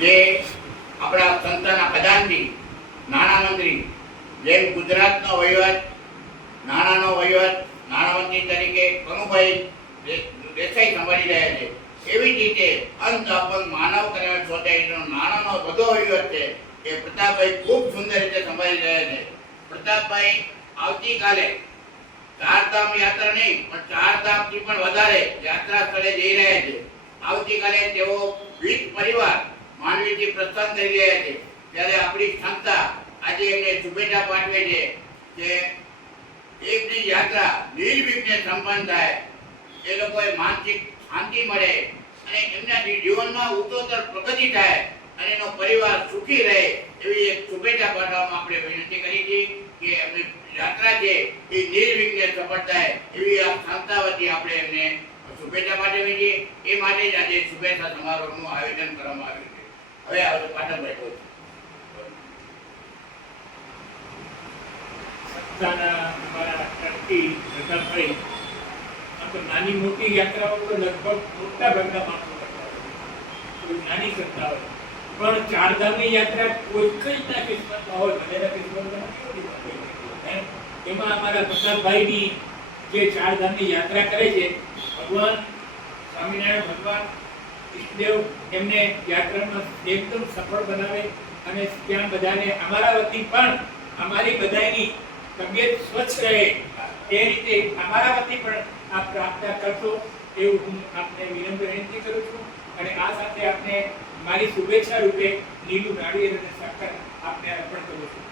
જે આપણા સંસ્થાના પ્રધાનજી, નાણામંત્રી, જેમ ગુજરાતનો વહીવટ, નાણાંનો વહીવટ નાણામંત્રી તરીકે કનુભાઈ દેસાઈ સંભાળી રહ્યા છે, એવી જ રીતે અંત અપંગ માનવ કલ્યાણ સોસાયટીનો નાણાંનો બધો વહીવટ છે એ પ્રતાપભાઈ ખૂબ સુંદર રીતે સંભાળી રહ્યા છે. પ્રતાપભાઈ આવતીકાલે ચારધામ યાત્રા નહીં પણ ચારધામથી પણ વધારે યાત્રા સ્થળે જઈ રહ્યા છે. આવતીકાલે તેઓ 20 પરિવાર માંડવીથી પ્રસ્થાન કરી રહ્યા છે. ત્યારે આપણી સંસ્થા આજે એમને શુભેચ્છા પાઠવે છે કે એકની યાત્રા નિર્વિઘ્ને સંપન્ન થાય, એ લોકોએ માનસિક શાંતિ મળે અને એમના જીવનમાં ઉત્તરોત્તર પ્રગતિ થાય અને એનો પરિવાર સુખી રહે એવી એક શુભેચ્છા પાઠવવામાં આપણે વિનંતી કરી છે કે એમની યાત્રા છે એ નિર્વિઘ્ને સફળ થાય એવી આ સંસ્થા વતી આપણે એમને શુભેચ્છા પાઠવી છે. એ માટે જ આજે શુભેચ્છા સમારોહનું આયોજન કરવામાં આવ્યું છે. હવે આવે પાટણભાઈ નાની મોટી યાત્રાઓ તો લગભગ મોટા ભાગના માણસો કરતા હોય, નાની કરતા હોય, પણ ચારધામની યાત્રા કોઈ કઈ ના કિસ્મતમાં હોય, બધાના કિસ્મતમાં એમાં અમારા પ્રસાદભાઈની જે ચારધામની યાત્રા કરે છે, ભગવાન સ્વામિનારાયણ ભગવાન ઈષ્ટદેવ એમને યાત્રામાં એકદમ સફળ બનાવે અને ત્યાં બધાને અમારા વતી પણ અમારી બધાની તબિયત સ્વચ્છ રહે એ રીતે અમારા વતી પણ આપ પ્રાર્થના કરશો એવું હું આપને વિનમ્ર વિનંતી કરું છું. અને આ સાથે આપને મારી શુભેચ્છા રૂપે લીલું નાળિયેર અને સાકર આપને અર્પણ કરું છું.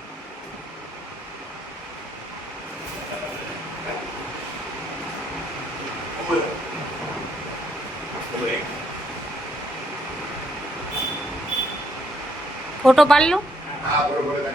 ફોટો પાડી લો. હા, બરોબર.